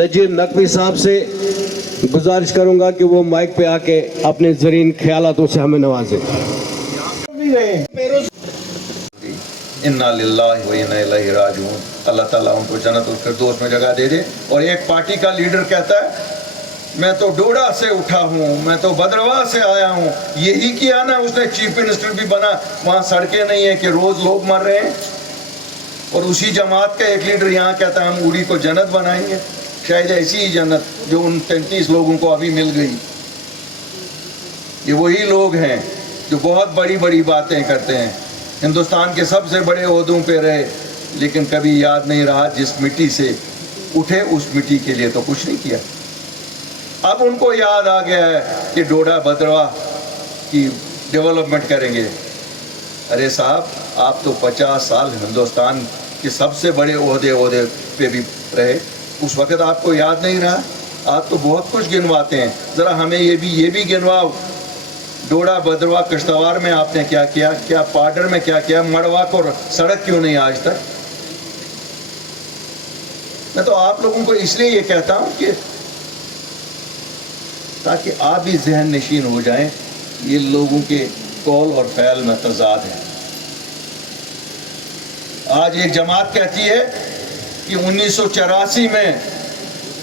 نذیر نقوی صاحب سے گزارش کروں گا کہ وہ مائک پہ آ کے اپنے زرین خیالاتوں سے ہمیں نوازے. انا للہ و انا الیہ راجعون. اللہ تعالیٰ ان کو جنت الفردوس میں جگہ دے دے. اور ایک پارٹی کا لیڈر کہتا ہے میں تو ڈوڈا سے اٹھا ہوں, میں تو بدرواہ سے آیا ہوں. یہی کیا نا اس نے چیف منسٹر بھی بنا, وہاں سڑکیں نہیں ہیں کہ روز لوگ مر رہے ہیں. اور اسی جماعت کا ایک لیڈر یہاں کہتا ہے ہم اوڑی کو جنت بنائیں گے. شاید ایسی ہی جنت جو ان 33 لوگوں کو ابھی مل گئی. یہ وہی لوگ ہیں جو بہت بڑی بڑی باتیں کرتے ہیں, ہندوستان کے سب سے بڑے عہدوں پہ رہے, لیکن کبھی یاد نہیں رہا جس مٹی سے اٹھے اس مٹی کے لیے تو کچھ نہیں کیا. اب ان کو یاد آ گیا ہے کہ ڈوڈا بدرواہ کی ڈیولپمنٹ کریں گے. ارے صاحب آپ تو 50 سال ہندوستان کے سب سے بڑے عہدے پہ بھی رہے, اس وقت آپ کو یاد نہیں رہا؟ آپ تو بہت کچھ گنواتے ہیں, ذرا ہمیں یہ بھی گنواؤ. ڈوڈا بدرواہ کشتواڑ میں آپ نے کیا کیا, کیا پاڈر میں کیا کیا, مڑوا کو سڑک کیوں نہیں آج تک؟ میں تو آپ لوگوں کو اس لیے یہ کہتا ہوں کہ تاکہ آپ بھی ذہن نشین ہو جائیں. یہ لوگوں کے قول اور فعل میں تضاد ہے. آج ایک جماعت کہتی ہے کہ 1984 میں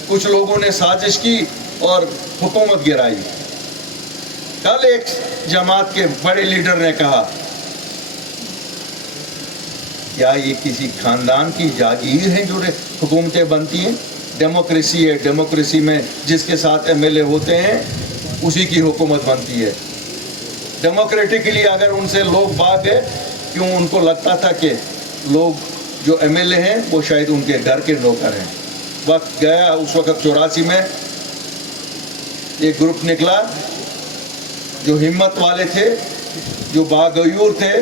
کچھ لوگوں نے سازش کی اور حکومت گرائی. کل ایک جماعت کے بڑے لیڈر نے کہا کیا یہ کسی خاندان کی جاگیر ہے جو حکومتیں بنتی ہیں؟ ڈیموکریسی ہے, ڈیموکریسی میں جس کے ساتھ ایم ایل اے ہوتے ہیں اسی کی حکومت بنتی ہے. ڈیموکریٹکلی اگر ان سے لوگ بھاگ گئے, کیوں ان کو لگتا تھا کہ لوگ جو ایم ایل اے ہیں وہ شاید ان کے گھر کے نوکر ہیں. وقت گیا, اس وقت 84 میں ایک گروپ نکلا جو ہمت والے تھے, جو باغیور تھے,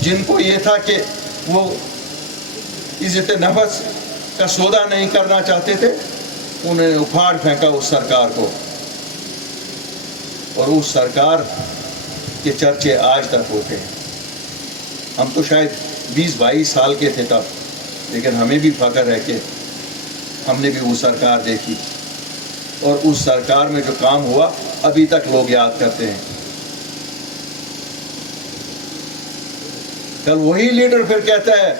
جن کو یہ تھا کہ وہ عزت نفس کا سودا نہیں کرنا چاہتے تھے. انہوں نے اکھاڑ پھینکا اس سرکار کو, اور اس سرکار کے چرچے آج تک ہوتے ہیں. ہم تو شاید 20-22 سال کے تھے تب, لیکن ہمیں بھی فخر ہے کہ ہم نے بھی وہ سرکار دیکھی, اور اس سرکار میں جو کام ہوا ابھی تک لوگ یاد کرتے ہیں. کل وہی لیڈر پھر کہتا ہے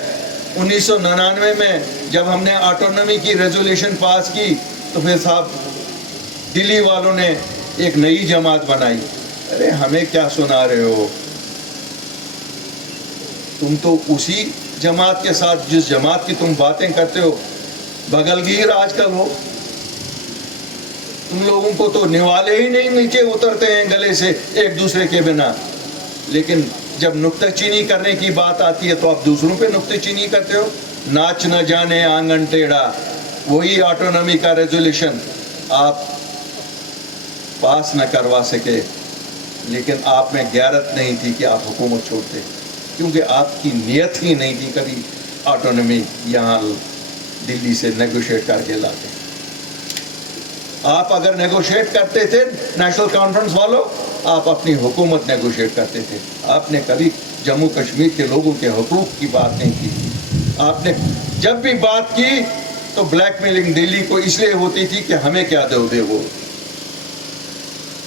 1999 میں جب ہم نے آٹونومی کی ریزولیوشن پاس کی تو پھر صاحب دلی والوں نے ایک نئی جماعت بنائی. ارے ہمیں کیا سنا رہے ہو؟ تم تو اسی جماعت کے ساتھ جس جماعت کی تم باتیں کرتے ہو بغلگیر آج کل ہو. تم لوگوں کو تو نوالے ہی نہیں نیچے اترتے ہیں گلے سے ایک دوسرے کے بنا, لیکن جب نکتہ چینی کرنے کی بات آتی ہے تو آپ دوسروں پہ نکتہ چینی کرتے ہو. ناچ نہ جانے آنگن ٹیڑھا, وہی آٹونومی کا ریزولیوشن آپ پاس نہ کروا سکے, لیکن آپ میں غیرت نہیں تھی کہ آپ حکومت چھوڑتے, کیونکہ آپ کی نیت ہی نہیں تھی کبھی آٹونومی یہاں دلی سے نیگوشیٹ کر کے لاتے. آپ اگر نیگوشیٹ کرتے تھے نیشنل کانفرنس والوں, آپ اپنی حکومت نیگوشیٹ کرتے تھے. آپ نے کبھی جموں کشمیر کے لوگوں کے حقوق کی بات نہیں کی. آپ نے جب بھی بات کی تو بلیک میلنگ دلی کو اس لیے ہوتی تھی کہ ہمیں کیا دو گے وہ.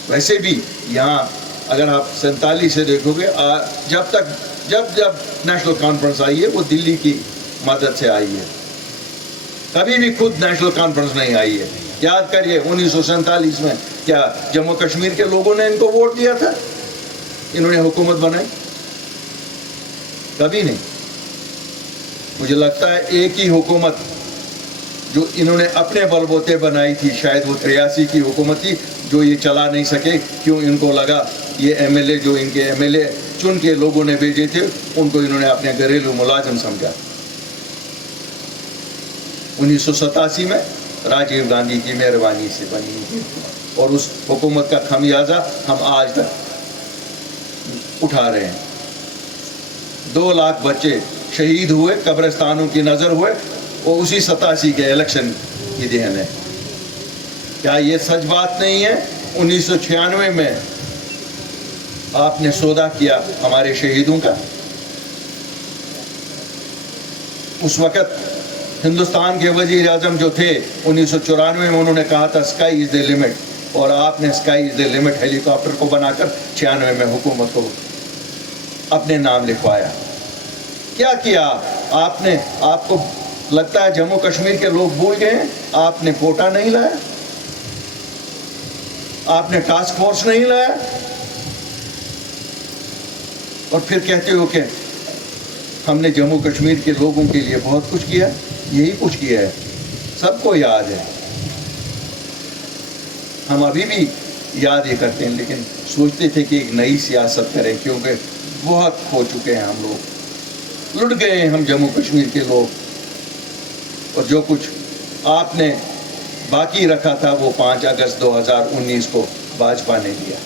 ویسے بھی یہاں اگر آپ 47 سے دیکھو گے, جب نیشنل کانفرنس آئی ہے وہ دلی کی مدد سے آئی ہے, کبھی بھی خود نیشنل کانفرنس نہیں آئی ہے. یاد کریے 1947 میں کیا جموں کشمیر کے لوگوں نے ان کو ووٹ دیا تھا؟ انہوں نے حکومت بنائی؟ کبھی نہیں. مجھے لگتا ہے ایک ہی حکومت جو انہوں نے اپنے بل بوتے بنائی تھی, شاید وہ 83 کی حکومت تھی, جو یہ چلا نہیں سکے. کیوں؟ ان کو لگا یہ ایم ایل اے جو ان کے ایم ایل اے چن کے لوگوں نے بھیجے تھے ان کو انہوں نے اپنے گھریلو ملازم سمجھا. 1987 میں راجیو گاندھی کی مہربانی سے بنی تھی, اور اس حکومت کا خمیازہ ہم آج تک اٹھا رہے ہیں. 2 لاکھ بچے شہید ہوئے, قبرستانوں کی نظر ہوئے, وہ اسی 87 کے الیکشن کی دہن ہے. کیا یہ سچ بات نہیں ہے؟ 1996 میں آپ نے سودا کیا ہمارے شہیدوں کا. اس وقت ہندوستان کے وزیر اعظم جو تھے 1994 میں، انہوں نے کہا تھا اسکائی از دا لمٹ، اور آپ نے sky is the limit Halley copter کو بنا کر 96 میں حکومت کو اپنے نام لکھوایا۔ کیا کیا آپ نے؟ آپ کو لگتا ہے جموں کشمیر کے لوگ بھول گئے ہیں؟ آپ نے کوٹا نہیں لایا، آپ نے ٹاسک فورس نہیں لایا، اور پھر کہتے ہو کہ ہم نے جموں کشمیر کے لوگوں کے لیے بہت کچھ کیا۔ یہی کچھ کیا ہے، سب کو یاد ہے، ہم ابھی بھی یاد ہی کرتے ہیں، لیکن سوچتے تھے کہ ایک نئی سیاست کریں، کیونکہ بہت کھو چکے ہیں ہم لوگ، لٹ گئے ہیں ہم جموں کشمیر کے لوگ، اور جو کچھ آپ نے باقی رکھا تھا وہ 5 اگست 2019 کو بھاجپا نے دیا۔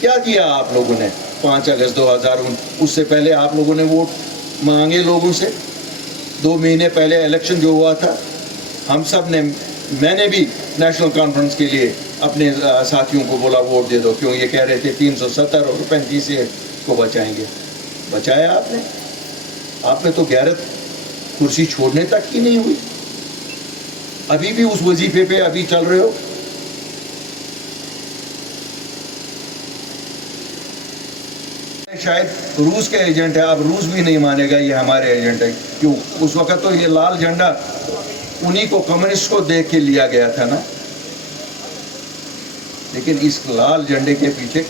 کیا کیا آپ لوگوں نے 5 اگست 2019؟ اس سے پہلے آپ لوگوں نے ووٹ مانگے لوگوں سے، 2 مہینے پہلے الیکشن جو ہوا تھا، ہم سب نے، میں نے بھی نیشنل کانفرنس کے لیے اپنے ساتھیوں کو بولا ووٹ دے دو، کیوں یہ کہہ رہے تھے 370 اور 35 کو بچائیں گے۔ بچایا آپ نے؟ آپ نے تو غیرت کرسی چھوڑنے تک کی نہیں ہوئی، ابھی بھی اس وظیفے پہ ابھی چل رہے ہو۔ شاید روس کے ایجنٹ ہے، اب روس بھی نہیں مانے گا یہ ہمارے ایجنٹ ہے، کیوں؟ اس وقت تو یہ لال جھنڈا انہی کو، کمیونسٹ کو دیکھ کے لیا گیا تھا نا، لیکن اس لال جھنڈے کے پیچھے